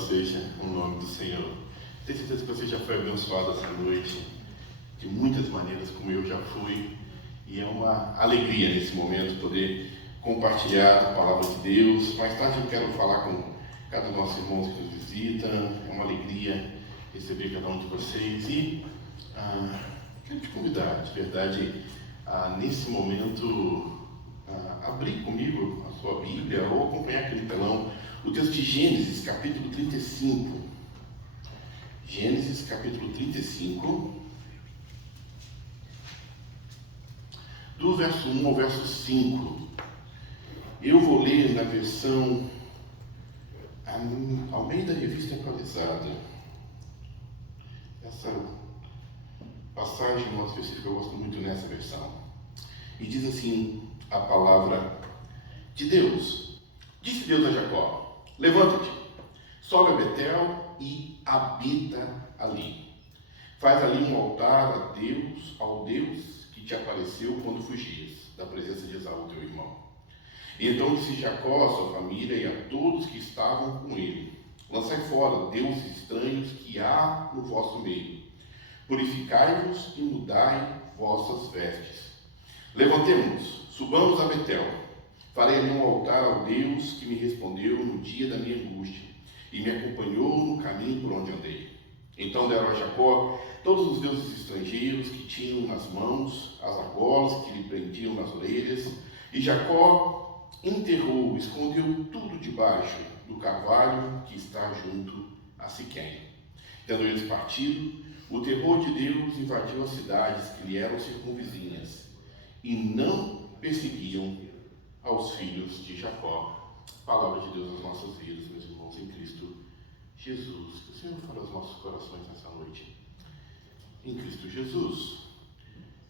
seja o nome do Senhor. Tenho certeza que você já foi abençoado essa noite, de muitas maneiras, como eu já fui. E é uma alegria nesse momento poder compartilhar a palavra de Deus. Mais tarde eu quero falar com cada um dos nossos irmãos que nos visitam. É uma alegria receber cada um de vocês. E quero te convidar, de verdade, nesse momento, abrir comigo a sua Bíblia ou acompanhar aquele telão, o texto de Gênesis, capítulo 35. Gênesis, capítulo 35, do verso 1 ao verso 5. Eu vou ler na versão Almeida Revista Atualizada. Essa passagem, em modo específico, eu gosto muito nessa versão. E diz assim a palavra de Deus. Disse Deus a Jacó: levanta-te, sobe a Betel e habita ali. Faz ali um altar ao Deus que te apareceu quando fugias da presença de Esaú, teu irmão. E então disse Jacó à sua família e a todos que estavam com ele: lançai fora deuses estranhos que há no vosso meio. Purificai-vos e mudai vossas vestes. Levantemo-nos, subamos a Betel. Farei ali um altar ao Deus que me respondeu no dia da minha angústia e me acompanhou no caminho por onde andei. Então deram a Jacó todos os deuses estrangeiros que tinham nas mãos, as argolas que lhe prendiam nas orelhas, e Jacó enterrou, escondeu tudo debaixo do carvalho que está junto a Siquém. Tendo eles partido, o terror de Deus invadiu as cidades que lhe eram circunvizinhas, e não perseguiam aos filhos de Jacó. Palavra de Deus nas nossas vidas, meus irmãos em Cristo Jesus. Que o Senhor fale aos nossos corações nessa noite. Em Cristo Jesus.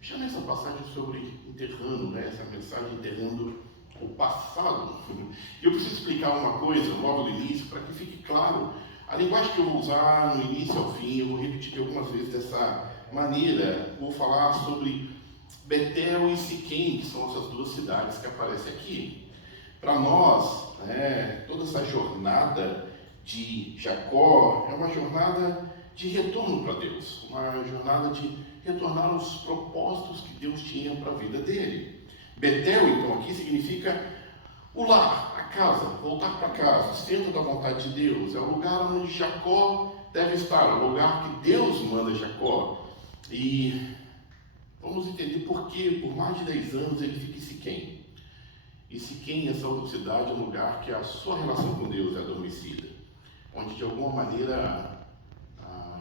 Chama essa passagem sobre enterrando, essa mensagem enterrando o passado. Eu preciso explicar uma coisa logo no início, para que fique claro. A linguagem que eu vou usar no início ao fim, eu vou repetir algumas vezes dessa maneira. Vou falar sobre Betel e Siquém, que são essas duas cidades que aparecem aqui. Para nós, toda essa jornada de Jacó é uma jornada de retorno para Deus, uma jornada de retornar aos propósitos que Deus tinha para a vida dele. Betel, então, aqui significa o lar, a casa, voltar para casa, centro da vontade de Deus. É o lugar onde Jacó deve estar, o lugar que Deus manda Jacó. E vamos entender por que, por mais de 10 anos, ele fica em Siquém. E Siquém, essa outra cidade, é um lugar que a sua relação com Deus é adormecida, onde de alguma maneira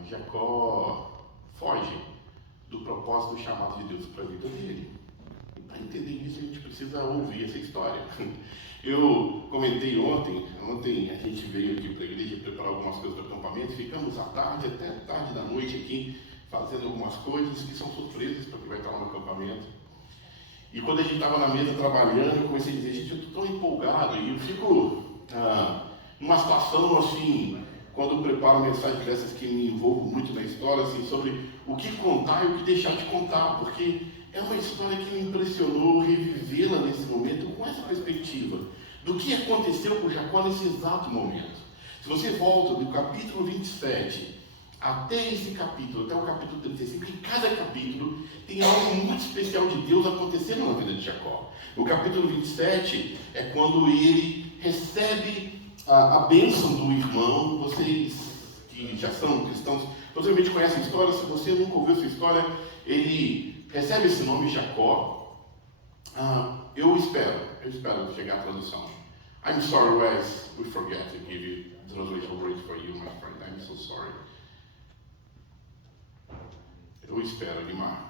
Jacó foge do propósito do chamado de Deus para a vida dele. E para entender isso, a gente precisa ouvir essa história. Eu comentei ontem a gente veio aqui para a igreja preparar algumas coisas para o acampamento, ficamos à tarde, até tarde da noite aqui, fazendo algumas coisas que são surpresas para quem vai estar lá no acampamento. E quando a gente estava na mesa trabalhando, eu comecei a dizer: gente, eu estou tão empolgado, e eu fico numa situação assim, quando eu preparo mensagens dessas que me envolvo muito na história, assim, sobre o que contar e o que deixar de contar, porque é uma história que me impressionou revivê-la nesse momento com essa perspectiva do que aconteceu com Jacó nesse exato momento. Se você volta do capítulo 27 até esse capítulo, até o capítulo 35, em cada capítulo tem algo muito especial de Deus acontecendo na vida de Jacó. No capítulo 27 é quando ele recebe a bênção do irmão. Vocês que já são cristãos possivelmente conhecem a história. Se você nunca ouviu essa história, ele recebe esse nome, Jacó. Eu espero chegar à tradução. I'm sorry, Wes, we forget to give you the translation word for you, my friend. I'm so sorry. Eu espero, Limar.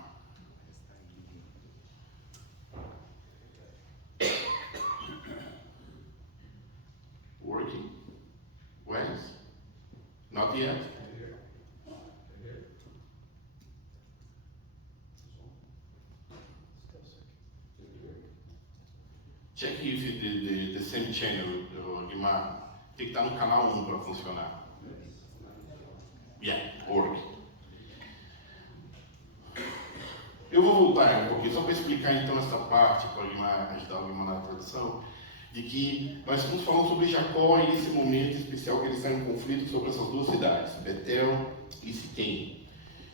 Working? Wes? Not yet? Check if the same channel, Limar. Tem que estar no canal 1 para funcionar. Yeah, work. Eu vou voltar um pouquinho, só para explicar então essa parte, para ajudar o Guilherme na tradução. de que nós estamos falando sobre Jacó e esse momento especial que ele está em conflito sobre essas duas cidades, Betel e Siquém.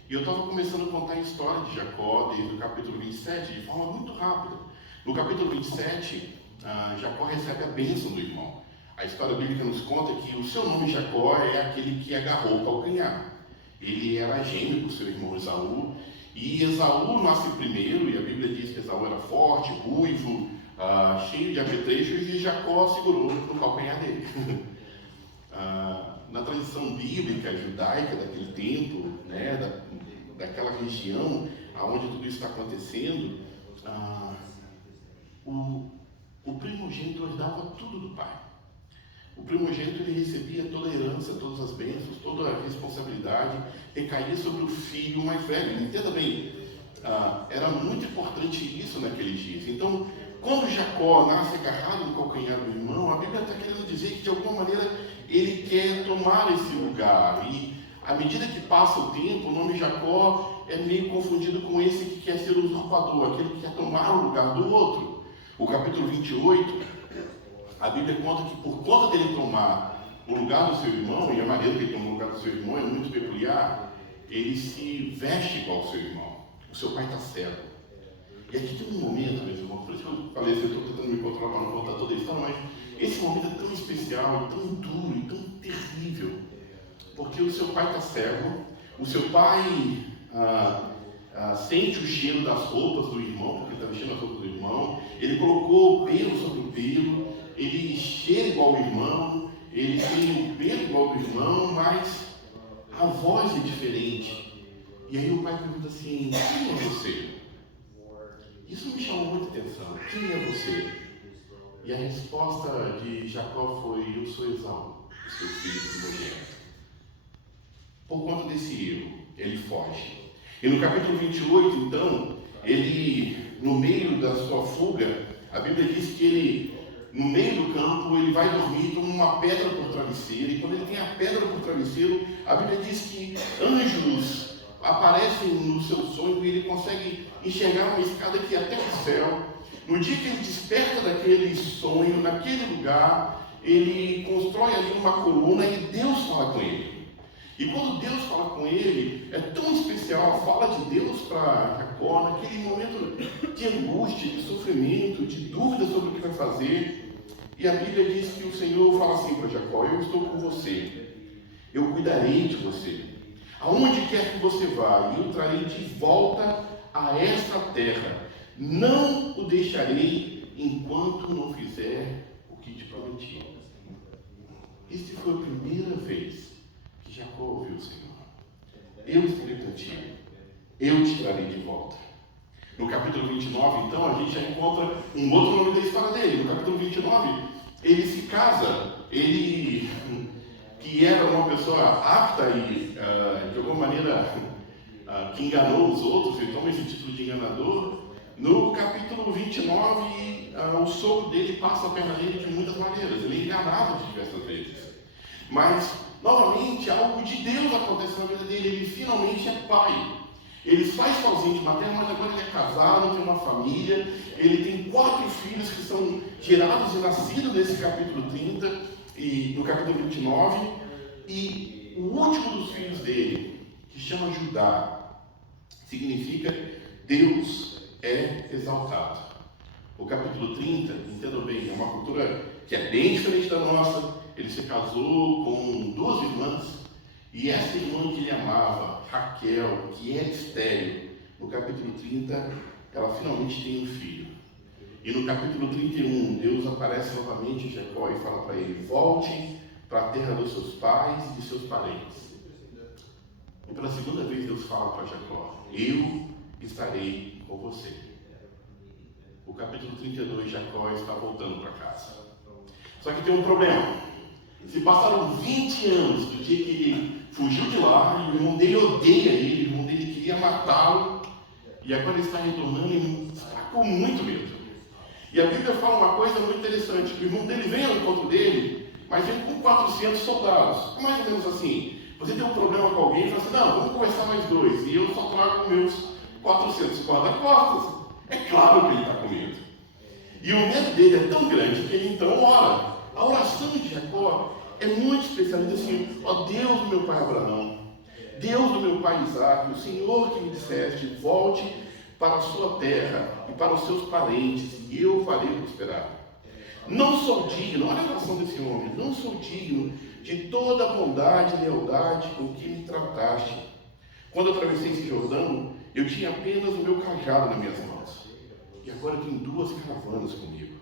E eu estava começando a contar a história de Jacó desde o capítulo 27, de forma muito rápida. No capítulo 27, Jacó recebe a bênção do irmão. A história bíblica nos conta que o seu nome Jacó é aquele que agarrou o calcanhar. Ele era gêmeo do seu irmão Esaú, e Esaú nasce primeiro, e a Bíblia diz que Esaú era forte, ruivo, cheio de apetrechos, e Jacó segurou no calcanhar dele. Na tradição bíblica judaica daquele tempo, né, daquela região onde tudo isso está acontecendo, o primogênito herdava tudo do pai. O primogênito ele recebia toda a herança, todas as bênçãos, toda a responsabilidade recaía sobre o filho mais velho. Entenda bem, era muito importante isso naqueles dias. Então, quando Jacó nasce agarrado no calcanhar do irmão, a Bíblia está querendo dizer que de alguma maneira ele quer tomar esse lugar. E à medida que passa o tempo, o nome Jacó é meio confundido com esse que quer ser usurpador, aquele que quer tomar o lugar do outro. O capítulo 28, a Bíblia conta que por conta dele tomar o lugar do seu irmão, e a maneira que ele toma o lugar do seu irmão é muito peculiar, ele se veste igual ao seu irmão. O seu pai está cego. E aqui tem um momento, meus irmãos, por isso que eu falei, eu estou tentando me controlar para não contar toda a história, mas esse momento é tão especial, tão duro e tão terrível, porque o seu pai está cego, o seu pai sente o cheiro das roupas do irmão, porque ele está vestindo as roupas do irmão, ele colocou pelo sobre o pelo, ele cheira igual ao irmão, ele tem o pelo igual ao irmão, mas a voz é diferente. E aí o pai pergunta assim: quem é você? Isso me chamou muita atenção. Quem é você? E a resposta de Jacó foi: eu sou Esaú, o seu filho primogênito. Por conta desse erro, ele foge. E no capítulo 28, então, ele, no meio da sua fuga, a Bíblia diz que ele, no meio do campo, ele vai dormir com uma pedra por travesseiro. E quando ele tem a pedra por travesseiro, a Bíblia diz que anjos aparecem no seu sonho e ele consegue enxergar uma escada que ia até o céu. No dia que ele desperta daquele sonho, naquele lugar, ele constrói ali uma coluna e Deus fala com ele. E quando Deus fala com ele, é tão especial a fala de Deus para Jacó, naquele momento de angústia, de sofrimento, de dúvida sobre o que vai fazer. E a Bíblia diz que o Senhor fala assim para Jacó: eu estou com você, eu cuidarei de você. Aonde quer que você vá, eu trarei de volta a esta terra. Não o deixarei enquanto não fizer o que te prometi. Esta foi a primeira vez que Jacó ouviu o Senhor. Eu estarei contigo, eu te trarei de volta. No capítulo 29, então, a gente já encontra um outro nome da história dele. No capítulo 29, ele se casa, ele que era uma pessoa apta e, de alguma maneira, que enganou os outros, ele toma esse título de enganador. No capítulo 29, o sogro dele passa a perna dele de muitas maneiras, ele é enganado de diversas vezes. Mas, novamente, algo de Deus acontece na vida dele, ele finalmente é pai. Ele faz sozinho de materno, mas agora ele é casado, tem uma família, ele tem 4 filhos que são gerados e nascidos nesse capítulo 30 e no capítulo 29, e o último dos filhos dele, que chama Judá, significa Deus é exaltado. O capítulo 30, entendam bem, é uma cultura que é bem diferente da nossa. Ele se casou com 2 irmãs, e essa irmã que ele amava, Raquel, que é estéril, no capítulo 30, ela finalmente tem um filho. E no capítulo 31, Deus aparece novamente em Jacó e fala para ele: volte para a terra dos seus pais e de seus parentes. E pela segunda vez Deus fala para Jacó: eu estarei com você. O capítulo 32, Jacó está voltando para casa. Só que tem um problema. Se passaram 20 anos do dia que ele fugiu de lá, e o irmão dele odeia ele, o irmão dele queria matá-lo, e agora ele está retornando e está com muito medo. E a Bíblia fala uma coisa muito interessante: o irmão dele vem ao encontro dele, mas vem com 400 soldados. É mais ou menos assim: você tem um problema com alguém e fala assim: não, vamos conversar mais 2, e eu só trago meus 400 guarda-costas. É claro que ele está com medo. E o medo dele é tão grande que ele então ora. A oração de Jacó é muito especial. Ele diz assim: ó Deus do meu pai Abraão, Deus do meu pai Isaque, o Senhor que me disseste, volte para a sua terra e para os seus parentes, e eu farei prosperar. Não sou digno, olha a oração desse homem, não sou digno de toda a bondade e lealdade com que me trataste. Quando eu atravessei esse Jordão, eu tinha apenas o meu cajado nas minhas mãos. E agora tem 2 caravanas comigo.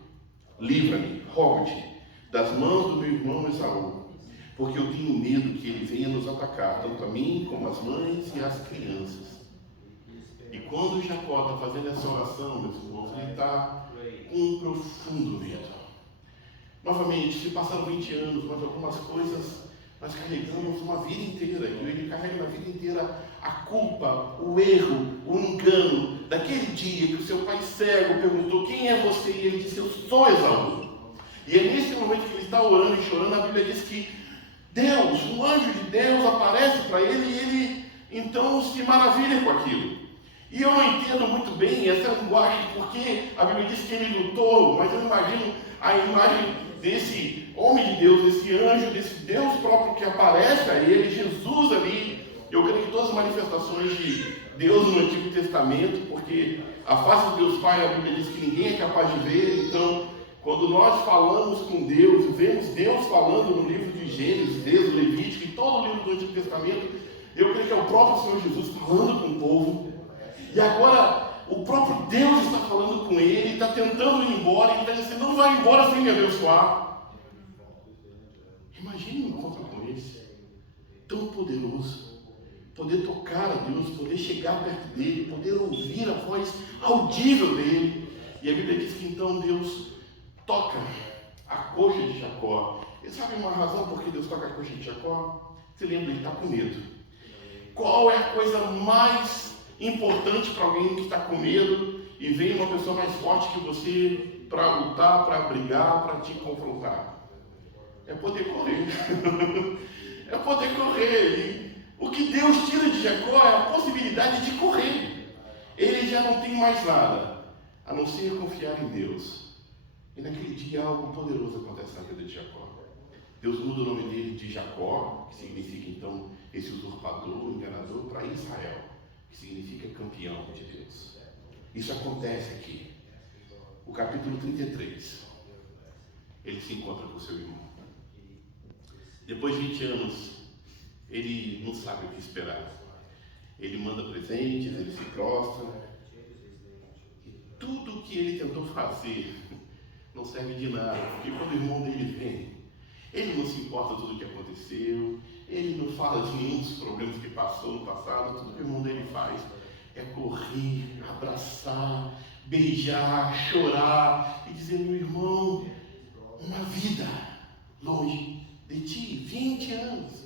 Livra-me, rogo-te, das mãos do meu irmão Esaú, porque eu tenho medo que ele venha nos atacar, tanto a mim como as mães e as crianças. E quando Jacó está fazendo essa oração, meus irmãos, ele está com um profundo medo. Novamente, se passaram 20 anos, mas algumas coisas nós carregamos uma vida inteira, e ele carrega na vida inteira a culpa, o erro, o engano, daquele dia que o seu pai cego perguntou: quem é você? E ele disse: eu sou Esaú. E é nesse momento que ele está orando e chorando, a Bíblia diz que Deus, um anjo de Deus aparece para ele, e ele então se maravilha com aquilo. E eu não entendo muito bem essa linguagem, porque a Bíblia diz que ele lutou, mas eu imagino a imagem desse homem de Deus, desse anjo, desse Deus próprio que aparece a ele, Jesus ali. Eu creio que todas as manifestações de Deus no Antigo Testamento, porque a face de Deus Pai, a Bíblia diz que ninguém é capaz de ver. Então, quando nós falamos com Deus, vemos Deus falando no livro de Gênesis, Êxodo, Levítico, e todo o livro do Antigo Testamento, eu creio que é o próprio Senhor Jesus falando com o povo. E agora, o próprio Deus está falando com ele, está tentando ir embora, e ele está dizendo: não vai embora sem me abençoar. Imagine um encontro com esse, tão poderoso, poder tocar a Deus, poder chegar perto dele, poder ouvir a voz audível dele. E a Bíblia diz que então Deus toca a coxa de Jacó. E sabe uma razão por que Deus toca a coxa de Jacó? Você lembra, ele está com medo. Qual é a coisa mais importante para alguém que está com medo e vem uma pessoa mais forte que você para lutar, para brigar, para te confrontar? É poder correr. É poder correr. E o que Deus tira de Jacó é a possibilidade de correr. Ele já não tem mais nada a não ser confiar em Deus. E naquele dia algo poderoso acontece na vida de Jacó. Deus muda o nome dele de Jacó, que significa então esse usurpador, enganador, para Israel, que significa campeão de Deus. Isso acontece aqui. O capítulo 33. Ele se encontra com seu irmão. Depois de 20 anos, ele não sabe o que esperar. Ele manda presentes, ele se prostra. E tudo o que ele tentou fazer não serve de nada, porque quando o irmão dele vem, ele não se importa com tudo o que aconteceu, ele não fala de nenhum dos problemas que passou no passado. Tudo que o irmão dele faz é correr, abraçar, beijar, chorar e dizer: meu irmão, uma vida longe de ti, 20 anos.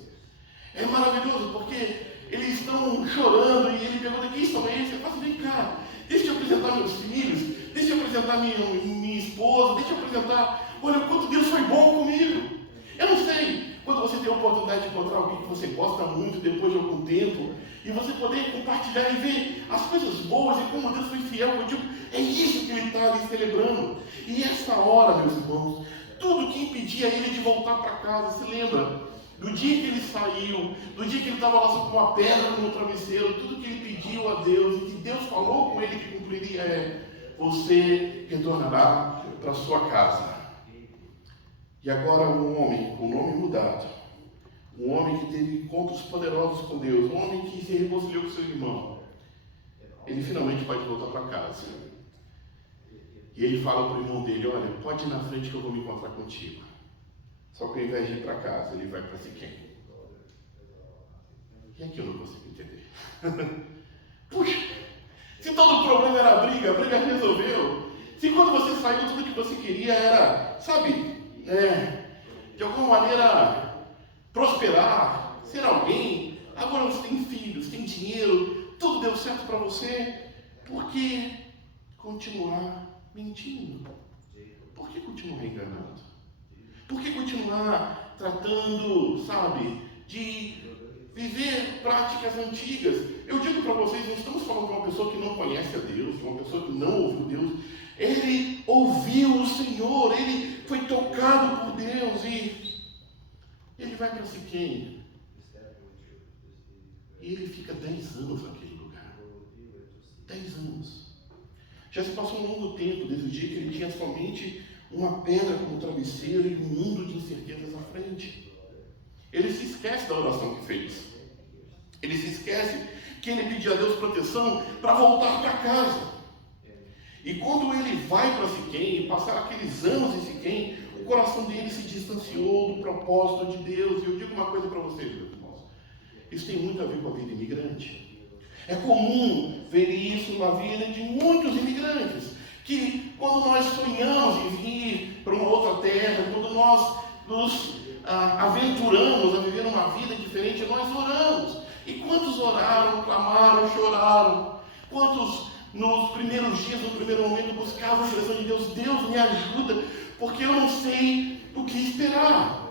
É maravilhoso, porque eles estão chorando e ele pergunta: quem são esses? Eu falo: vem cá, deixa eu apresentar meus filhos, deixa eu apresentar minha esposa, deixa eu apresentar, olha o quanto Deus foi bom comigo. Eu não sei, quando você tem a oportunidade de encontrar alguém que você gosta muito depois de algum tempo, e você poder compartilhar e ver as coisas boas e como Deus foi fiel contigo, é isso que ele está ali celebrando. E essa hora, meus irmãos, tudo que impedia ele de voltar para casa, se lembra? Do dia que ele saiu, do dia que ele estava lá só com uma pedra no travesseiro, tudo que ele pediu a Deus, e que Deus falou com ele que cumpriria é: você retornará para sua casa. E agora um homem com o nome mudado, um homem que teve encontros poderosos com Deus, um homem que se reconciliou com seu irmão, ele finalmente pode voltar para casa. E ele fala para o irmão dele: olha, pode ir na frente que eu vou me encontrar contigo. Só que ao invés de ir para casa, ele vai para Siquém. E aqui eu não consigo entender. Puxa, se todo o problema era a briga resolveu. Se quando você saiu, tudo que você queria era, sabe, de alguma maneira prosperar, ser alguém. Agora você tem filhos, tem dinheiro, tudo deu certo para você. Por que continuar mentindo? Por que continuar enganando? Por que continuar tratando, sabe, de viver práticas antigas? Eu digo para vocês, não estamos falando de uma pessoa que não conhece a Deus, de uma pessoa que não ouviu Deus. Ele ouviu o Senhor, ele foi tocado por Deus e ele vai para Siquém. E ele fica 10 anos naquele lugar. 10 anos. Já se passou um longo tempo desde o dia que ele tinha somente uma pedra como travesseiro e um mundo de incertezas à frente. Ele se esquece da oração que fez. Ele se esquece que ele pediu a Deus proteção para voltar para casa. E quando ele vai para Siquém, e passar aqueles anos em Siquém, o coração dele se distanciou do propósito de Deus. E eu digo uma coisa para vocês, meus irmãos. Isso tem muito a ver com a vida imigrante. É comum ver isso na vida de muitos imigrantes, que quando nós sonhamos em vir para uma outra terra, quando nós nos aventuramos a viver uma vida diferente, nós oramos. E quantos oraram, clamaram, choraram? Quantos nos primeiros dias, no primeiro momento, buscavam a direção de Deus? Deus me ajuda, porque eu não sei o que esperar.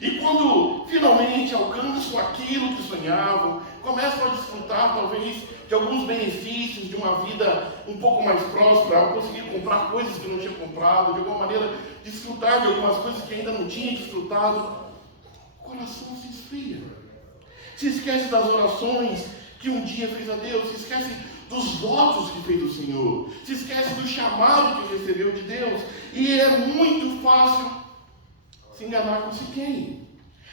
E quando finalmente alcançam aquilo que sonhavam, começam a desfrutar talvez de alguns benefícios de uma vida um pouco mais próspera, ao conseguir comprar coisas que não tinha comprado, de alguma maneira desfrutar de algumas coisas que ainda não tinha desfrutado, o coração se esfria. Se esquece das orações que um dia fez a Deus, se esquece dos votos que fez o Senhor, se esquece do chamado que recebeu de Deus, e é muito fácil se enganar com Siquém.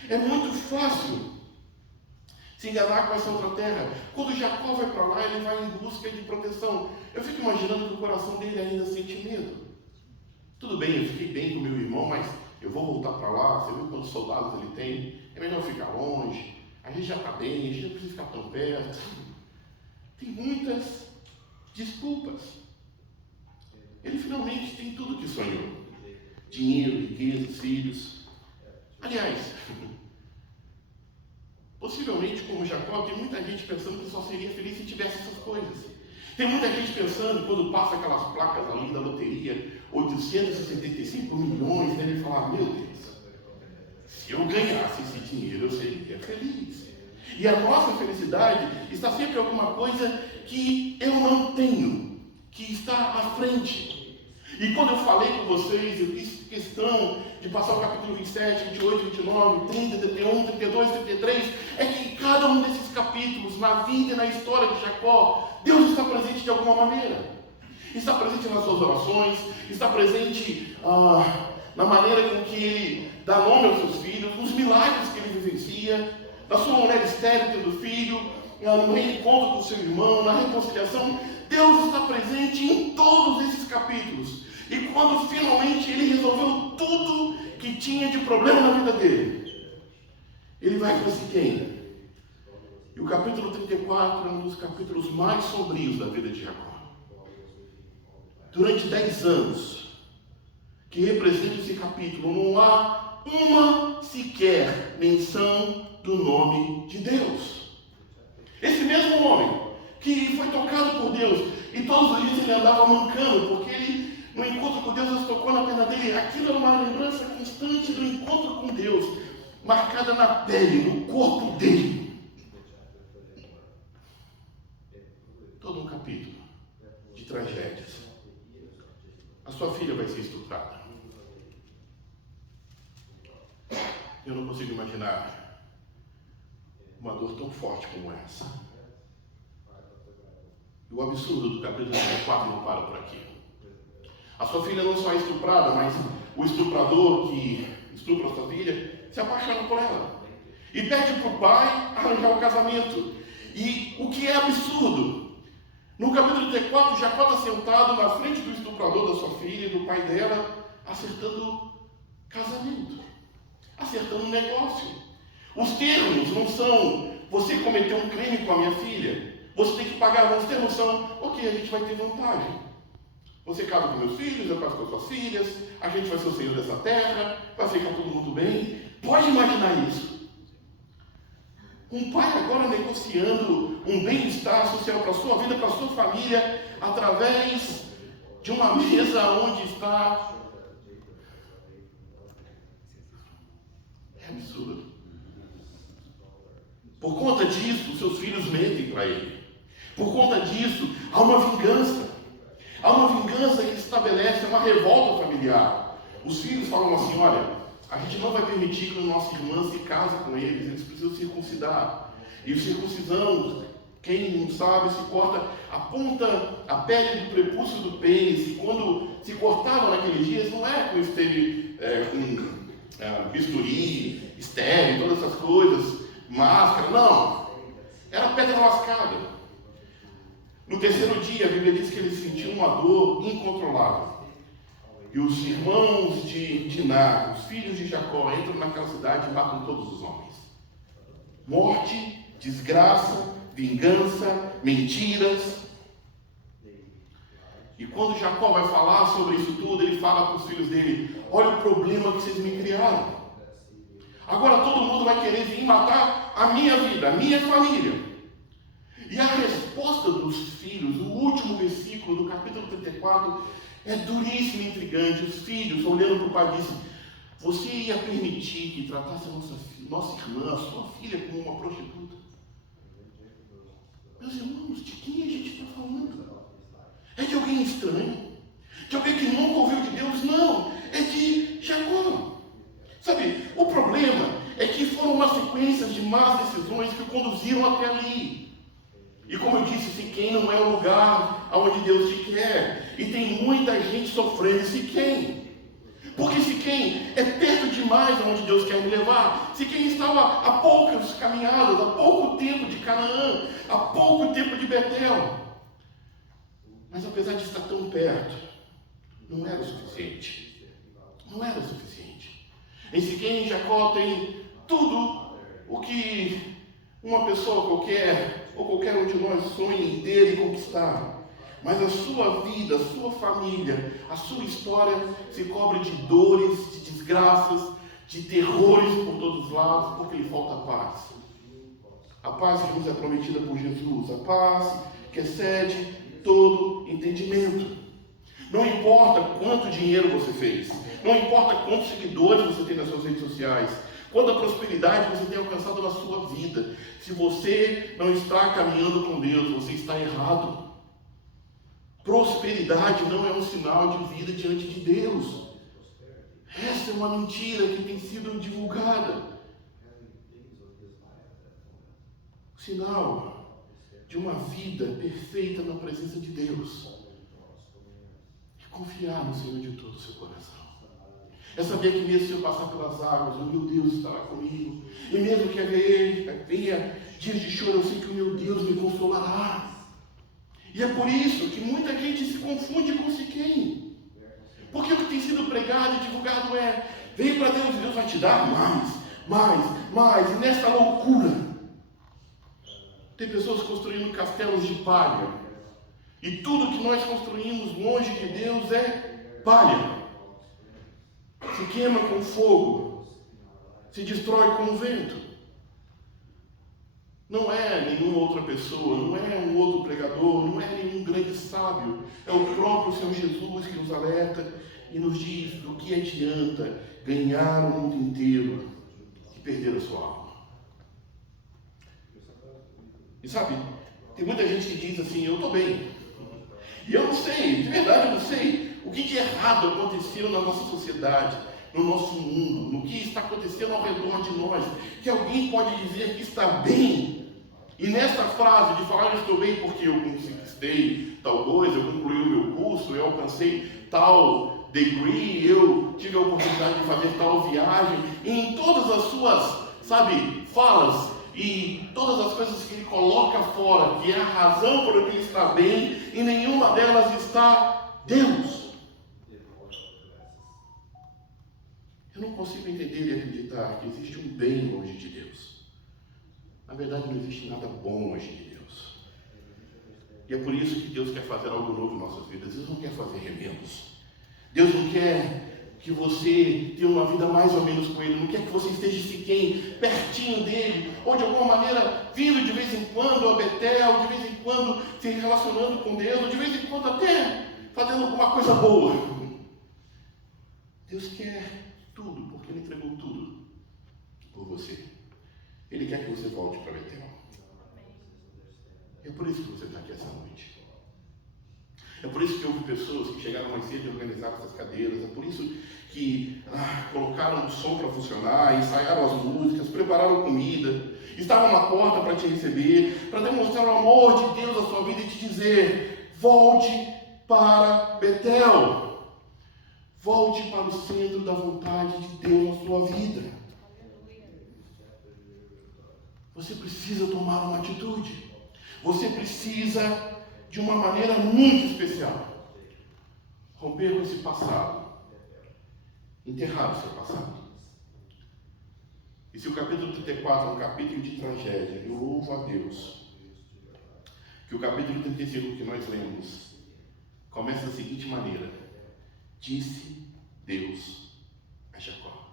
É muito fácil se enganar com essa outra terra. Quando Jacó vai para lá, ele vai em busca de proteção. Eu fico imaginando que o coração dele ainda sente medo. Tudo bem, eu fiquei bem com meu irmão, mas eu vou voltar para lá. Você viu quantos soldados ele tem? É melhor ficar longe. A gente já está bem, a gente não precisa ficar tão perto. Tem muitas desculpas. Ele finalmente tem tudo o que sonhou. Dinheiro, riqueza, filhos. Aliás, possivelmente como Jacó, tem muita gente pensando que só seria feliz se tivesse essas coisas. Tem muita gente pensando, quando passa aquelas placas ali da loteria, 875 milhões, deve falar, meu Deus, se eu ganhasse esse dinheiro, eu seria feliz. E a nossa felicidade está sempre em alguma coisa que eu não tenho, que está à frente. E quando eu falei com vocês, eu fiz questão de passar o capítulo 27, 28, 29, 30, 31, 32, 33, é que em cada um desses capítulos, na vida e na história de Jacó, Deus está presente de alguma maneira. Está presente nas suas orações, está presente na maneira com que ele dá nome aos seus filhos, nos milagres que ele vivencia, na sua mulher estéril tendo filho, no reencontro com o seu irmão, na reconciliação. Deus está presente em todos esses capítulos. E quando finalmente ele resolveu tudo que tinha de problema na vida dele, ele vai para Siquém. E o capítulo 34 é um dos capítulos mais sombrios da vida de Jacó. Durante 10 anos, que representa esse capítulo, não há uma sequer menção do nome de Deus. Esse mesmo homem que foi tocado por Deus, e todos os dias ele andava mancando, porque ele, no encontro com Deus, Deus tocou na perna dele. Aquilo era uma lembrança constante do encontro com Deus, marcada na pele, no corpo dele. Todo um capítulo de tragédias. A sua filha vai ser estuprada. Eu não consigo imaginar uma dor tão forte como essa. E o absurdo do capítulo 34 não para por aqui. A sua filha não só é estuprada, mas o estuprador que estupra a sua filha se apaixona por ela. E pede para o pai arranjar o casamento. E o que é absurdo, no capítulo 34, Jacó está sentado na frente do estuprador da sua filha e do pai dela, acertando casamento, acertando negócio. Os termos não são, você cometeu um crime com a minha filha, você tem que pagar. Os termos são, ok, a gente vai ter vantagem. Você casa com meus filhos, eu caso com as suas filhas, a gente vai ser o senhor dessa terra, vai ficar todo mundo bem. Pode imaginar isso. Um pai agora negociando um bem-estar social para a sua vida, para a sua família, através de uma mesa onde está... É absurdo. Por conta disso, seus filhos mentem para ele. Por conta disso, há uma vingança. Há uma vingança que estabelece uma revolta familiar. Os filhos falam assim: olha, a gente não vai permitir que a nossa irmã se case com eles precisam circuncidar. E circuncisão, quem não sabe, se corta a ponta, a pele do prepúcio do pênis. E quando se cortava naqueles dias, não é com bisturi, estéreo, todas essas coisas, máscara, não. Era pedra lascada. No terceiro dia, a Bíblia diz que eles sentiam uma dor incontrolável. E os irmãos de Diná, os filhos de Jacó, entram naquela cidade e matam todos os homens. Morte, desgraça, vingança, mentiras. E quando Jacó vai falar sobre isso tudo, ele fala para os filhos dele: olha o problema que vocês me criaram. Agora todo mundo vai querer vir matar a minha vida, a minha família. E a resposta dos filhos, no último versículo do capítulo 34, é duríssima e intrigante. Os filhos, olhando para o pai, dizem: você ia permitir que tratasse a nossa irmã, a sua filha, como uma prostituta? Meus irmãos, de quem a gente está falando? É de alguém estranho? De alguém que nunca ouviu de Deus? Não, é de Jacó. Sabe, o problema é que foram uma sequência de más decisões que o conduziram até ali. E como eu disse, Siquém não é o lugar aonde Deus te quer. E tem muita gente sofrendo em Siquém. Porque Siquém é perto demais aonde Deus quer me levar. Siquém estava a poucas caminhadas, a pouco tempo de Canaã, a pouco tempo de Betel. Mas apesar de estar tão perto, não era o suficiente. Não era o suficiente. Em Siquém, Jacó tem tudo o que uma pessoa qualquer, ou qualquer um de nós, sonha em ter e conquistar. Mas a sua vida, a sua família, a sua história se cobre de dores, de desgraças, de terrores por todos os lados, porque lhe falta paz. A paz que nos é prometida por Jesus, a paz que excede todo entendimento. Não importa quanto dinheiro você fez, não importa quantos seguidores você tem nas suas redes sociais, quanta prosperidade você tem alcançado na sua vida, se você não está caminhando com Deus, você está errado. Prosperidade não é um sinal de vida diante de Deus. Essa é uma mentira que tem sido divulgada. O sinal de uma vida perfeita na presença de Deus é confiar no Senhor de todo o seu coração. É saber que mesmo se eu passar pelas águas, o meu Deus estará comigo. E mesmo que venha dias de choro, eu sei que o meu Deus me consolará. E é por isso que muita gente se confunde com Siquém. Porque o que tem sido pregado e divulgado é: vem para Deus e Deus vai te dar mais. E nessa loucura, tem pessoas construindo castelos de palha. E tudo que nós construímos longe de Deus é palha. Se queima com fogo, se destrói com o vento. Não é nenhuma outra pessoa, não é um outro pregador, não é nenhum grande sábio. É o próprio Senhor Jesus que nos alerta e nos diz: do que adianta ganhar o mundo inteiro e perder a sua alma? E sabe, tem muita gente que diz assim: eu estou bem. E eu não sei, de verdade eu não sei o que de errado aconteceu na nossa sociedade, no nosso mundo, no que está acontecendo ao redor de nós, que alguém pode dizer que está bem. E nessa frase de falar: eu estou bem porque eu conquistei tal coisa, eu concluí o meu curso, eu alcancei tal degree, eu tive a oportunidade de fazer tal viagem, e em todas as suas, falas e todas as coisas que ele coloca fora, que é a razão por que ele está bem, e nenhuma delas está Deus. Eu não consigo entender e acreditar que existe um bem longe de Deus. Na verdade, não existe nada bom longe de Deus. E é por isso que Deus quer fazer algo novo em nossas vidas. Deus não quer fazer remendos. Deus não quer que você tenha uma vida mais ou menos com Ele. Não quer que você esteja Siquém, pertinho dele, ou de alguma maneira vindo de vez em quando a Betel, de vez em quando se relacionando com Deus, ou de vez em quando até fazendo alguma coisa boa. Deus quer tudo, porque Ele entregou tudo por você. Ele quer que você volte para Betel. É por isso que você está aqui essa noite. É por isso que houve pessoas que chegaram mais cedo e organizaram essas cadeiras. É por isso que colocaram o som para funcionar, ensaiaram as músicas, prepararam comida, estavam na porta para te receber, para demonstrar o amor de Deus na sua vida e te dizer: volte para Betel. Volte para o centro da vontade de Deus na sua vida. Você precisa tomar uma atitude. Você precisa, de uma maneira muito especial, romper com esse passado. Enterrar o seu passado. E se o capítulo 34 é um capítulo de tragédia, eu louvo a Deus que o capítulo 35 que nós lemos começa da seguinte maneira: disse Deus a Jacó.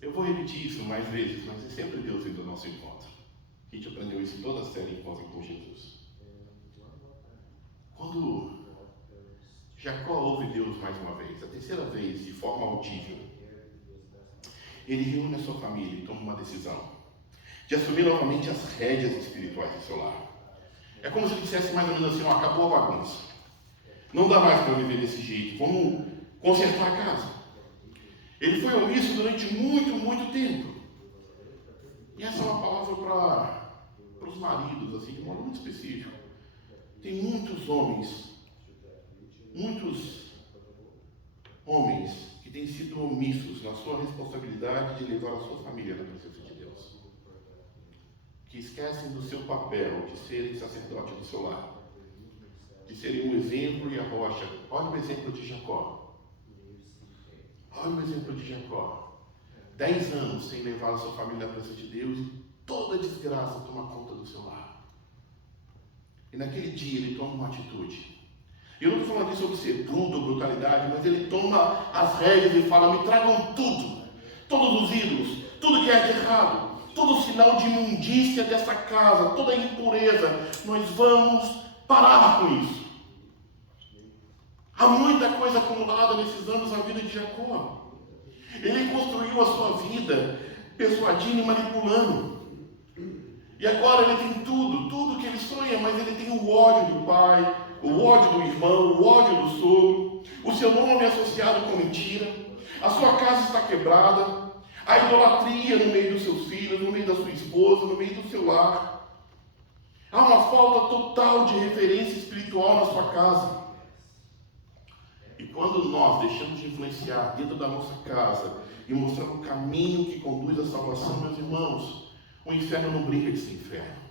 Eu vou repetir isso mais vezes, mas é sempre Deus indo ao nosso encontro. A gente aprendeu isso em toda a série Encontro com Jesus. Quando Jacó ouve Deus mais uma vez, a terceira vez, de forma audível, ele reúne a sua família e toma uma decisão de assumir novamente as rédeas espirituais do seu lar. É como se ele dissesse mais ou menos assim: acabou a bagunça. Não dá mais para viver desse jeito. Vamos consertar a casa. Ele foi omisso durante muito tempo. E essa é uma palavra para os maridos, assim, de modo muito específico. Tem muitos homens que têm sido omissos na sua responsabilidade de levar a sua família na presença de Deus. Que esquecem do seu papel de serem sacerdote do seu lar. De serem um exemplo e a rocha. Olha o exemplo de Jacó. Olha o exemplo de Jacó. 10 anos sem levar a sua família na presença de Deus e toda a desgraça toma conta do seu lar. E naquele dia ele toma uma atitude. Eu não estou falando aqui sobre ser bruto ou brutalidade, mas ele toma as rédeas e fala: me tragam tudo, todos os ídolos, tudo que é de errado, todo sinal de imundícia dessa casa, toda a impureza, nós vamos parar com isso. Há muita coisa acumulada nesses anos na vida de Jacó. Ele construiu a sua vida persuadindo e manipulando. E agora ele tem tudo que ele sonha, mas ele tem o ódio do pai, o ódio do irmão, o ódio do sogro, o seu nome é associado com mentira, a sua casa está quebrada, a idolatria no meio dos seus filhos, no meio da sua esposa, no meio do seu lar. Há uma falta total de referência espiritual na sua casa. E quando nós deixamos de influenciar dentro da nossa casa e mostrar o caminho que conduz à salvação, meus irmãos, o inferno não brinca de ser inferno.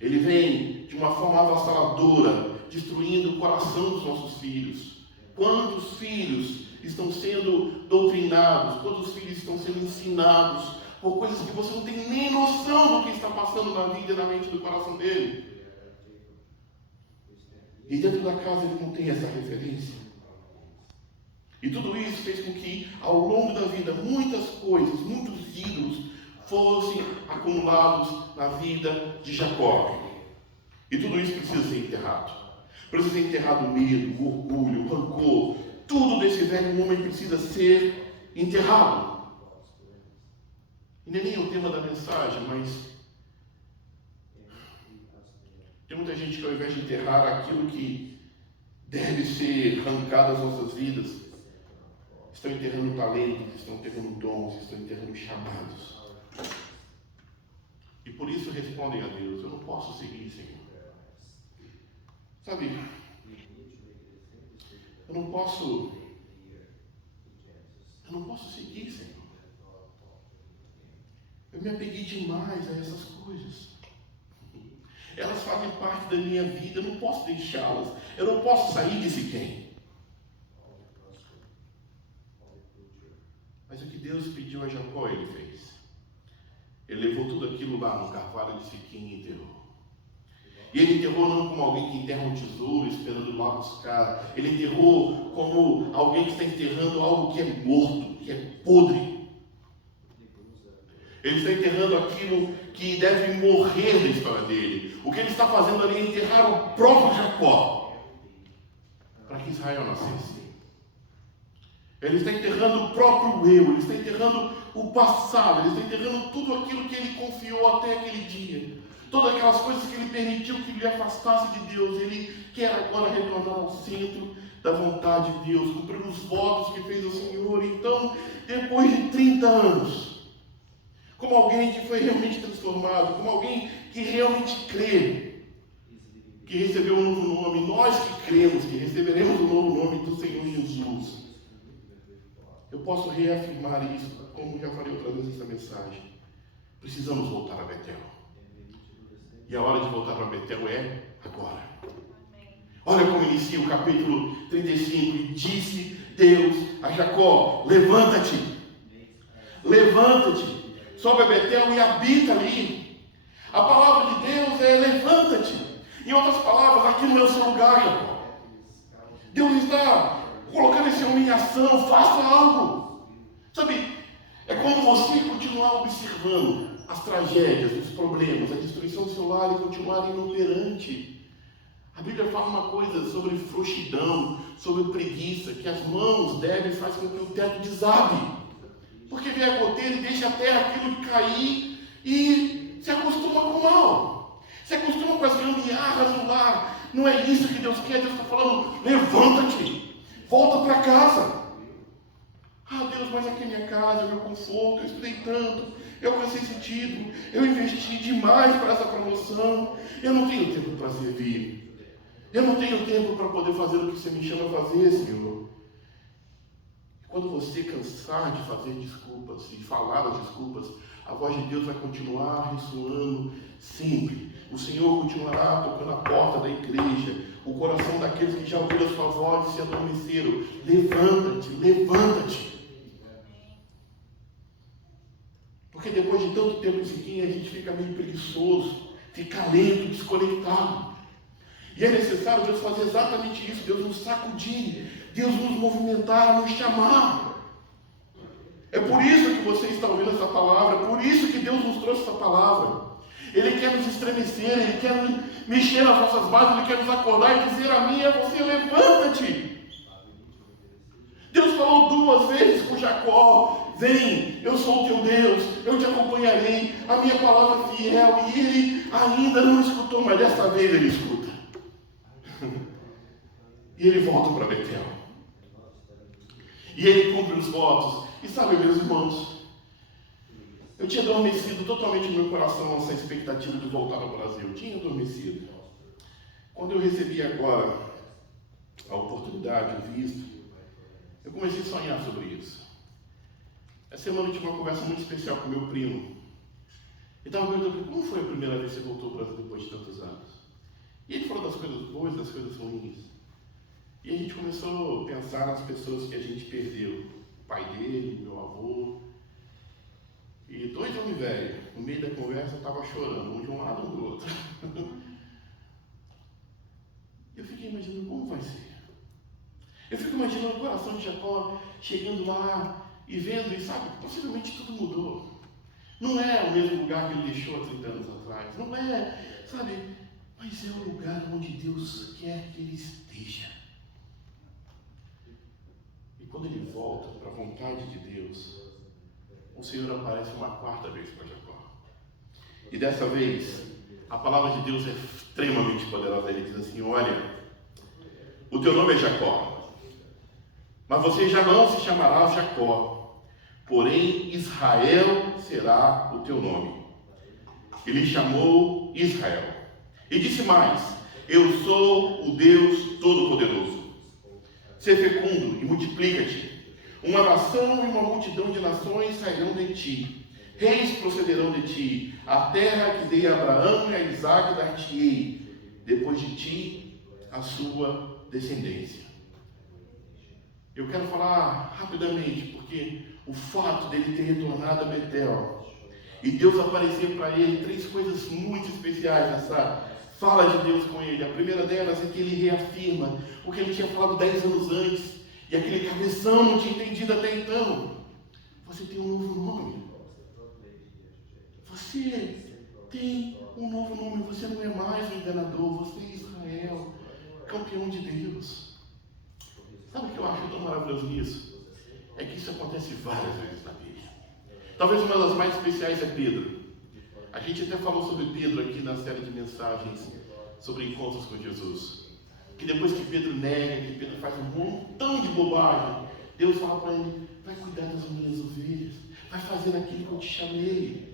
Ele vem de uma forma avassaladora, destruindo o coração dos nossos filhos. Quantos filhos estão sendo doutrinados, quantos filhos estão sendo ensinados por coisas que você não tem nem noção do que está passando na vida e na mente do coração dele. E dentro da casa ele não tem essa referência. E tudo isso fez com que, ao longo da vida, muitas coisas, muitos ídolos fossem acumulados na vida de Jacó. E tudo isso precisa ser enterrado. Precisa ser enterrado o medo, o orgulho, o rancor. Tudo desse velho homem precisa ser enterrado. E não é nem o tema da mensagem, mas tem muita gente que, ao invés de enterrar aquilo que deve ser arrancado das nossas vidas, estão enterrando talentos, estão enterrando dons, estão enterrando chamados. E por isso respondem a Deus: eu não posso seguir, Senhor. Sabe, eu não posso seguir, Senhor. Eu me apeguei demais a essas coisas. Elas fazem parte da minha vida, eu não posso deixá-las. Eu não posso sair de Siquém. Mas o que Deus pediu a Jacó, ele fez. Ele levou tudo aquilo lá no carvalho de Siquém e enterrou. E ele enterrou não como alguém que enterra um tesouro esperando lá buscar. Ele enterrou como alguém que está enterrando algo que é morto, que é podre. Ele está enterrando aquilo que deve morrer da história dele. O que ele está fazendo ali é enterrar o próprio Jacó, para que Israel nascesse. Ele está enterrando o próprio eu, ele está enterrando o passado, ele está enterrando tudo aquilo que ele confiou até aquele dia. todas aquelas coisas que ele permitiu que lhe afastasse de Deus, ele quer agora retornar ao centro da vontade de Deus, cumprir os votos que fez ao Senhor. Então, depois de 30 anos, como alguém que foi realmente transformado, como alguém que realmente crê, que recebeu um novo nome, nós que cremos que receberemos o novo nome do Senhor Jesus, eu posso reafirmar isso, como já falei outra vez nessa mensagem. Precisamos voltar a Betel. E a hora de voltar para Betel é agora. Olha como inicia o capítulo 35. E disse Deus a Jacó: levanta-te, levanta-te, sobe a Betel e habita ali. A palavra de Deus é levanta-te. Em outras palavras, aqui não é o seu lugar, Jacó. Deus está colocando esse homem em ação, faça algo. Sabe, é quando você continuar observando as tragédias, os problemas, a destruição do seu lar e continuar inoperante. A Bíblia fala uma coisa sobre frouxidão, sobre preguiça, que as mãos débeis fazem com que o teto desabe. Porque vem a goteira e deixa a terra aquilo cair e se acostuma com o mal. Se acostuma com as gambiarras do lar. Não é isso que Deus quer. Deus está falando: levanta-te, volta para casa. Ah, Deus, mas aqui é minha casa, é meu conforto, eu estudei tanto, eu alcancei sentido, eu investi demais para essa promoção, eu não tenho tempo para servir, eu não tenho tempo para poder fazer o que você me chama a fazer, Senhor. Quando você cansar de fazer desculpas, de falar as desculpas, a voz de Deus vai continuar ressoando sempre. O Senhor continuará tocando a porta da igreja, o coração daqueles que já ouviram a sua voz e se adormeceram. Levanta-te, levanta-te. Porque depois de tanto tempo em Siquim, a gente fica meio preguiçoso, fica lento, desconectado. E é necessário Deus fazer exatamente isso, Deus nos sacudir, Deus nos movimentar, nos chamar. É por isso que você está ouvindo essa palavra, é por isso que Deus nos trouxe essa palavra. Ele quer nos estremecer, Ele quer mexer nas nossas bases, Ele quer nos acordar e dizer a mim e a você: levanta-te. Deus falou 2 vezes com Jacó: vem, eu sou o teu Deus, eu te acompanharei, a minha palavra é fiel. E ele ainda não escutou, mas desta vez ele escuta. E ele volta para Betel. E ele cumpre os votos. E sabe, meus irmãos, eu tinha adormecido totalmente no meu coração essa expectativa de voltar ao Brasil. Eu tinha adormecido. Quando eu recebi agora a oportunidade, o visto, eu comecei a sonhar sobre isso. Essa semana eu tive uma conversa muito especial com meu primo. Ele estava perguntando: como foi a primeira vez que você voltou ao Brasil depois de tantos anos? E ele falou das coisas boas, das coisas ruins. E a gente começou a pensar nas pessoas que a gente perdeu. O pai dele, meu avô. E 2 homens velhos, no meio da conversa, estavam chorando, um de um lado e um do outro. Eu fiquei imaginando como vai ser. Eu fico imaginando o coração de Jacó chegando lá e vendo, e sabe, possivelmente tudo mudou. Não é o mesmo lugar que ele deixou há 30 anos atrás. Não é, sabe, mas é o lugar onde Deus quer que ele esteja. E quando ele volta para a vontade de Deus, o Senhor aparece uma 4ª vez para Jacó. E dessa vez, a palavra de Deus é extremamente poderosa. Ele diz assim: olha, o teu nome é Jacó, mas você já não se chamará Jacó, porém Israel será o teu nome. Ele chamou Israel. E disse mais: eu sou o Deus Todo-Poderoso. Sê fecundo e multiplica-te. Uma nação e uma multidão de nações sairão de ti. Reis procederão de ti. A terra que dei a Abraão e a Isaque dar-te-ei. Depois de ti, a sua descendência. Eu quero falar rapidamente, porque o fato dele ter retornado a Betel e Deus aparecer para ele 3 coisas muito especiais nessa fala de Deus com ele. A primeira delas é que ele reafirma o que ele tinha falado 10 anos antes, e aquele cabeção não tinha entendido até então. Você tem um novo nome. Você tem um novo nome. Você não é mais um enganador. Você é Israel, campeão de Deus. Sabe o que eu acho tão maravilhoso nisso? É que isso acontece várias vezes na Bíblia. Talvez uma das mais especiais é Pedro. A gente até falou sobre Pedro aqui na série de mensagens sobre encontros com Jesus. Que depois que Pedro nega, que Pedro faz um montão de bobagem, Deus fala para ele: vai cuidar das minhas ovelhas, vai fazer aquilo que eu te chamei.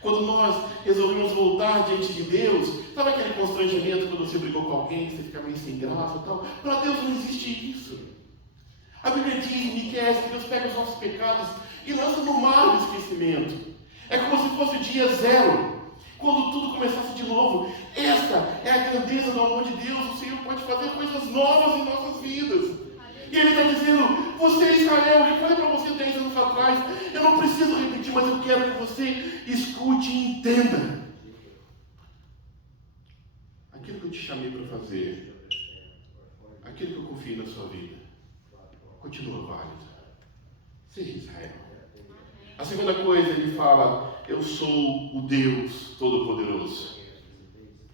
Quando nós resolvemos voltar diante de Deus, sabe aquele constrangimento quando você brigou com alguém, você fica meio sem graça e tal? Para Deus não existe isso. A Bíblia diz em Miqueias que Deus pega os nossos pecados e lança no mar do esquecimento. É como se fosse o dia zero, quando tudo começasse de novo. Esta é a grandeza do amor de Deus. O Senhor pode fazer coisas novas em nossas vidas. E Ele está dizendo: você, Israel, eu falei para você 10 anos atrás, eu não preciso repetir, mas eu quero que você escute e entenda. Aquilo que eu te chamei para fazer, aquilo que eu confiei na sua vida, continua válido. Seja Israel. A segunda coisa, ele fala: eu sou o Deus Todo-Poderoso.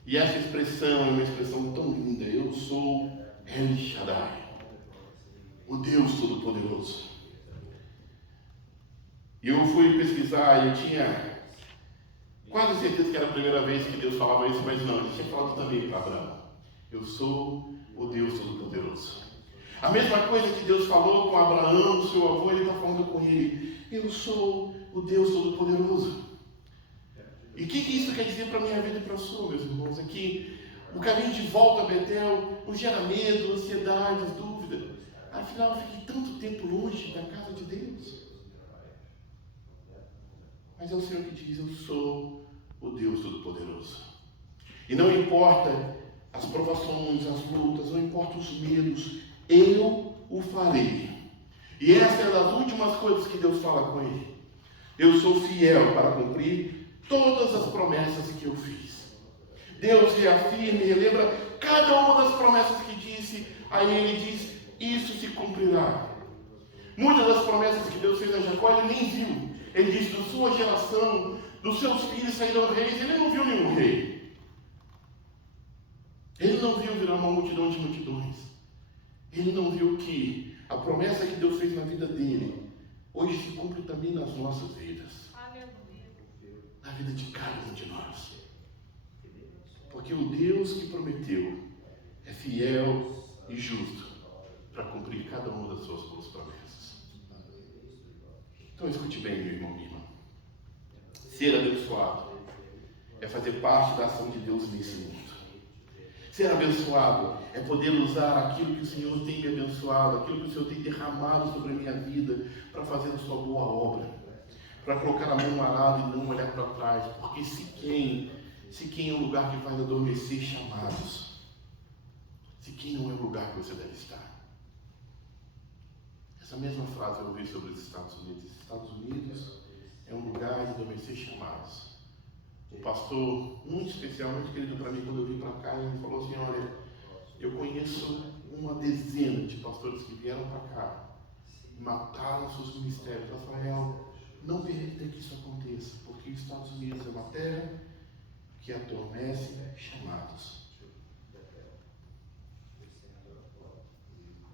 E essa expressão é uma expressão tão linda. Eu sou El Shaddai, o Deus Todo-Poderoso. E eu fui pesquisar e eu tinha quase certeza que era a primeira vez que Deus falava isso, mas não, ele tinha falado também para Abraão: eu sou o Deus Todo-Poderoso. A mesma coisa que Deus falou com Abraão, seu avô, ele está falando com ele: eu sou o Deus Todo-Poderoso. E o que isso quer dizer para a minha vida e para a sua, meus irmãos? É que o caminho de volta a Betel nos gera medo, ansiedades, dúvida. Afinal, eu fiquei tanto tempo longe da casa de Deus. Mas é o Senhor que diz: eu sou o Deus Todo-Poderoso. E não importa as provações, as lutas, não importa os medos, eu o farei. E essa é das últimas coisas que Deus fala com ele: eu sou fiel para cumprir todas as promessas que eu fiz. Deus reafirma e relembra cada uma das promessas que disse. Aí ele diz: isso se cumprirá. Muitas das promessas que Deus fez a Jacó, ele nem viu. Ele diz: da sua geração, dos seus filhos sairão reis. Ele não viu nenhum rei. Ele não viu virar uma multidão de multidões. Ele não viu que a promessa que Deus fez na vida dele hoje se cumpre também nas nossas vidas. Na vida de cada um de nós. Porque o Deus que prometeu é fiel e justo para cumprir cada uma das suas boas promessas. Então escute bem, meu irmão, minha irmã. Ser abençoado é fazer parte da ação de Deus nesse mundo. Ser abençoado é poder usar aquilo que o Senhor tem me abençoado, aquilo que o Senhor tem derramado sobre a minha vida para fazer a sua boa obra, para colocar a mão no arado e não olhar para trás, porque Siquém é um lugar que faz adormecer chamados. Siquém não é um lugar que você deve estar. Essa mesma frase eu ouvi sobre os Estados Unidos. Os Estados Unidos é um lugar de adormecer chamados. Um pastor muito especial, muito querido para mim, quando eu vim para cá, ele falou assim: olha, eu conheço uma dezena de pastores que vieram para cá, mataram seus ministérios. Rafael, não permita que isso aconteça, porque os Estados Unidos é uma terra que adormece chamados.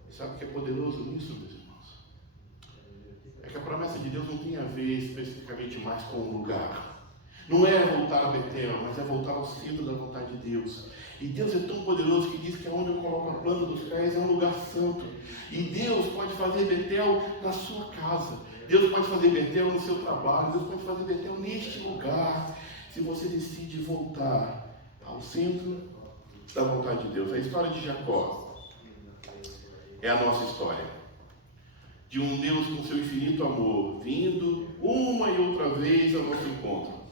Sabe o que é poderoso nisso, meus irmãos? É que a promessa de Deus não tem a ver especificamente mais com o lugar. Não é voltar a Betel, mas é voltar ao centro da vontade de Deus. E Deus é tão poderoso que diz que onde eu coloco a planta dos pés é um lugar santo. E Deus pode fazer Betel na sua casa. Deus pode fazer Betel no seu trabalho. Deus pode fazer Betel neste lugar. Se você decide voltar ao centro da vontade de Deus. A história de Jacó é a nossa história. De um Deus com seu infinito amor, vindo uma e outra vez ao nosso encontro,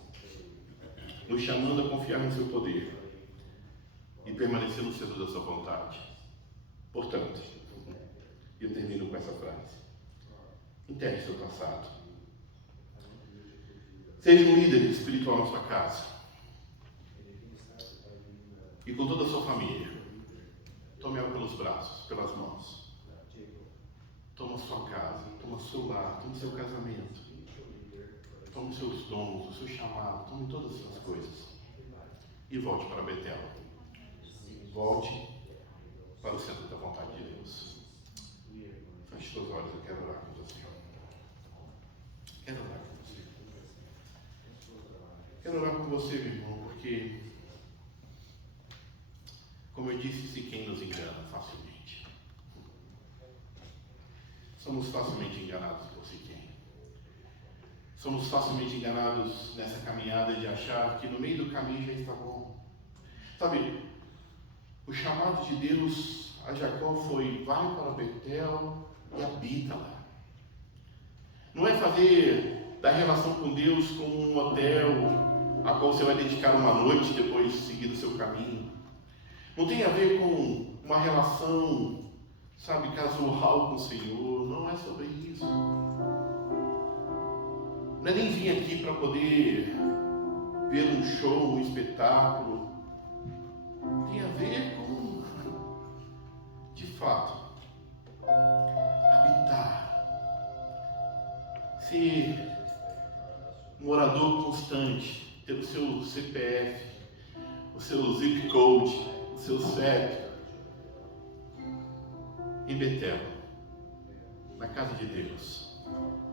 nos chamando a confiar no seu poder e permanecer no centro da sua vontade. Portanto, eu termino com essa frase: enterre seu passado. Seja um líder espiritual na sua casa e com toda a sua família. Tome ela pelos braços, pelas mãos. Toma a sua casa, toma o seu lar, toma o seu casamento, tome os seus dons, o seu chamado, tome todas essas coisas e volte para Betel. Volte para o centro da vontade de Deus. Feche seus olhos, eu quero orar com você. Quero orar com você. quero orar com você, meu irmão, porque, como eu disse, se quem nos engana facilmente. Somos facilmente enganados por si quem. Somos facilmente enganados nessa caminhada de achar que no meio do caminho já está bom. Sabe, o chamado de Deus a Jacó foi: vai para Betel e habita lá. Não é fazer da relação com Deus como um hotel a qual você vai dedicar uma noite e depois seguir o seu caminho. Não tem a ver com uma relação, sabe, casual com o Senhor. Não é sobre isso. Não é nem vir aqui para poder ver um show, um espetáculo. Tem a ver com, de fato, habitar. Ser morador constante, ter o seu CPF, o seu zip code, o seu CEP em Betel, na casa de Deus,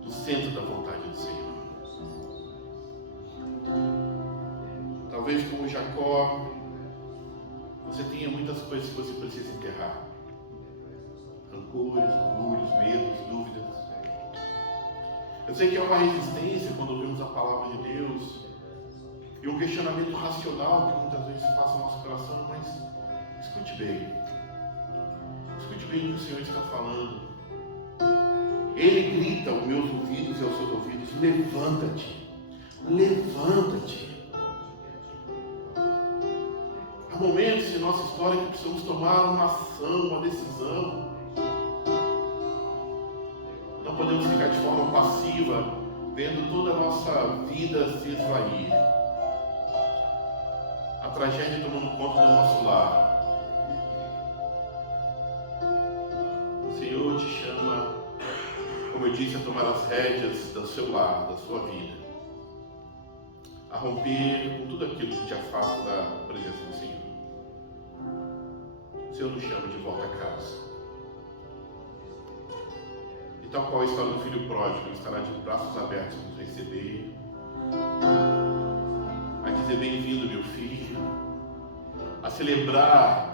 no centro da vontade do Senhor. Talvez como Jacó, você tenha muitas coisas que você precisa enterrar: rancores, orgulhos, medos, dúvidas. Eu sei que é uma resistência quando ouvimos a palavra de Deus e um questionamento racional que muitas vezes passa no nosso coração, mas escute bem o que o Senhor está falando. Ele grita aos meus ouvidos e aos seus ouvidos: levanta-te, levanta-te. Há momentos em nossa história que precisamos tomar uma ação, uma decisão. Não podemos ficar de forma passiva, vendo toda a nossa vida se esvair. A tragédia tomando conta do nosso lar. O Senhor te chama, como eu disse, a tomar as rédeas do seu lar, da sua vida. A romper com tudo aquilo que te afasta da presença do Senhor. O Senhor nos chama de volta a casa. E tal qual a história do filho pródigo, ele estará de braços abertos para nos receber, a dizer: bem-vindo, meu filho, a celebrar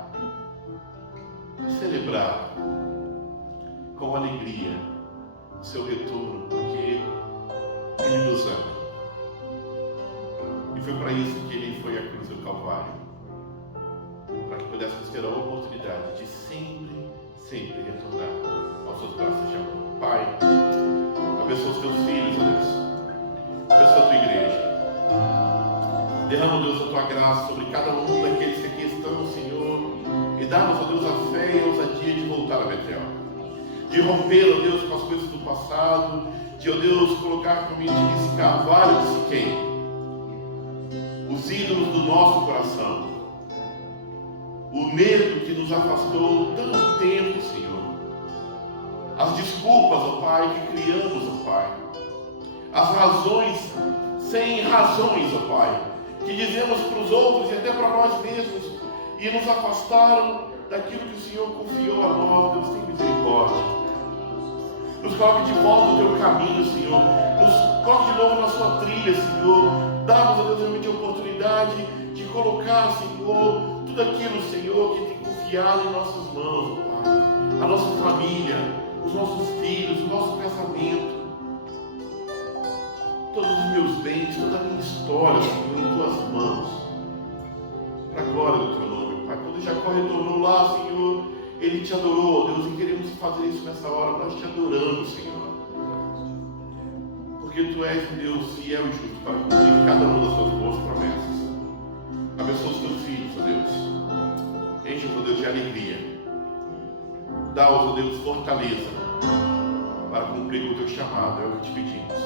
com alegria o seu retorno, porque Ele nos ama. E foi para isso que Ele foi à cruz do Calvário, para que pudéssemos ter a oportunidade de sempre retornar aos seus braços de amor. Pai, abençoa os teus filhos, ó Deus. Abençoa a tua igreja. Derrama, ó Deus, a tua graça sobre cada um daqueles que aqui estão, Senhor. E dá-nos, ó Deus, a fé e a ousadia de voltar a Betel. De romper, ó Deus, com as coisas do passado. De, ó Deus, colocar como esse carvalho de Siquém os ídolos do nosso coração. O medo que nos afastou tanto tempo, Senhor. As desculpas, ó Pai, que criamos, ó Pai. As razões sem razões, ó Pai, que dizemos para os outros e até para nós mesmos e nos afastaram daquilo que o Senhor confiou a nós. Deus, tem misericórdia. Nos coloque de volta no teu caminho, Senhor. Nos coloque de novo na sua trilha, Senhor. Dá-nos, ó Deus, realmente a oportunidade de colocar, Senhor, tudo aquilo, Senhor, que tem confiado em nossas mãos, ó Pai. A nossa família, os nossos filhos, o nosso casamento, todos os meus bens, toda a minha história, Senhor, em tuas mãos, para a glória do teu nome, Pai. Quando Jacó retornou lá, Senhor, ele te adorou, Deus, e queremos fazer isso nessa hora. Nós te adoramos, Senhor, porque tu és um Deus fiel e justo para cumprir cada uma das suas boas promessas. Abençoa os teus filhos, ó Deus, enche-os, ó Deus, de alegria. Dá-os, ó Deus, fortaleza para cumprir o teu chamado. É o que te pedimos.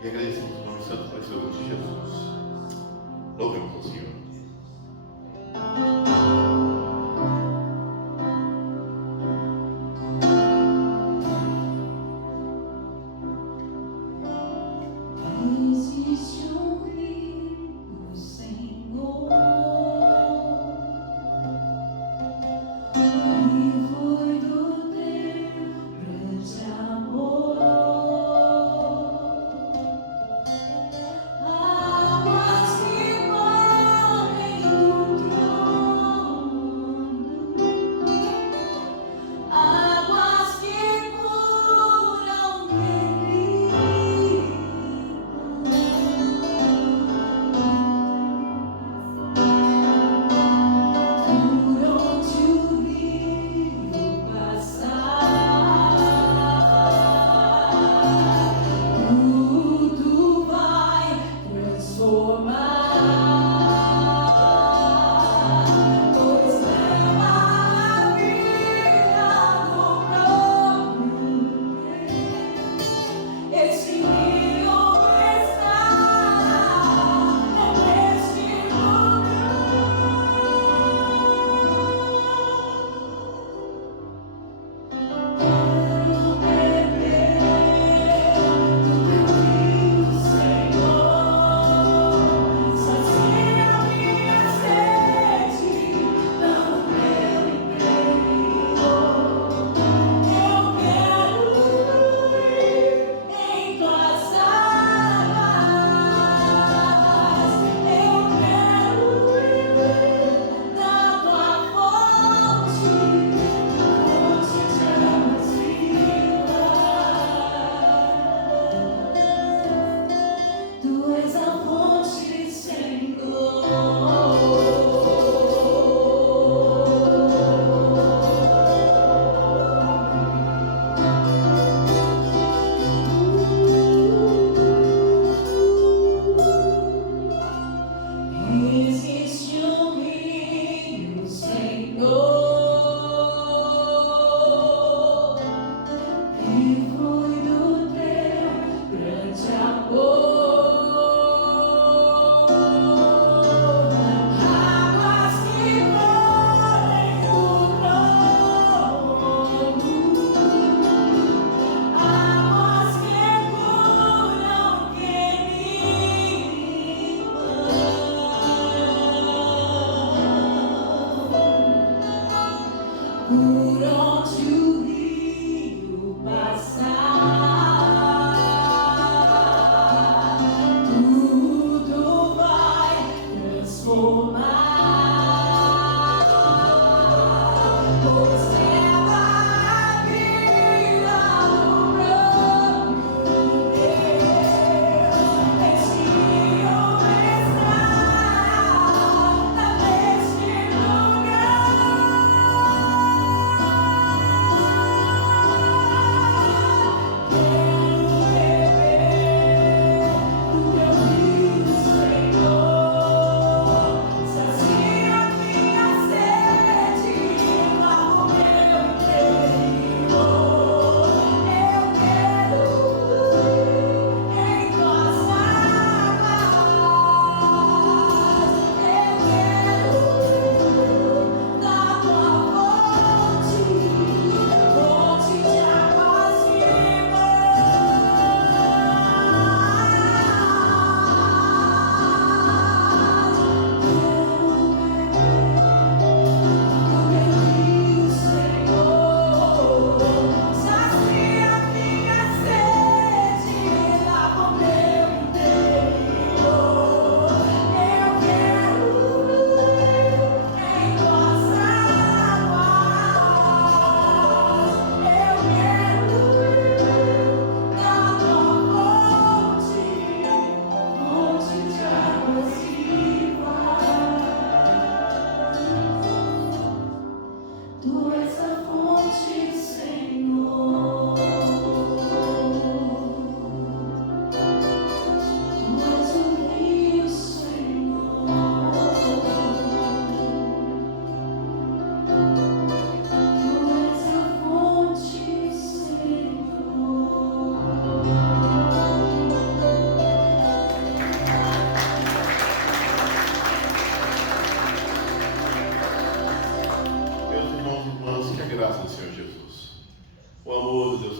E agradecemos o nome santo e precioso de Jesus. Louvemos ao Senhor. Ah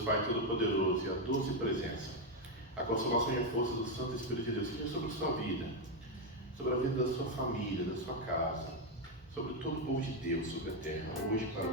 Pai Todo-Poderoso e a doce presença, a consolação e a força do Santo Espírito de Deus seja sobre a sua vida, sobre a vida da sua família, da sua casa, sobre todo o povo de Deus, sobre a terra, hoje para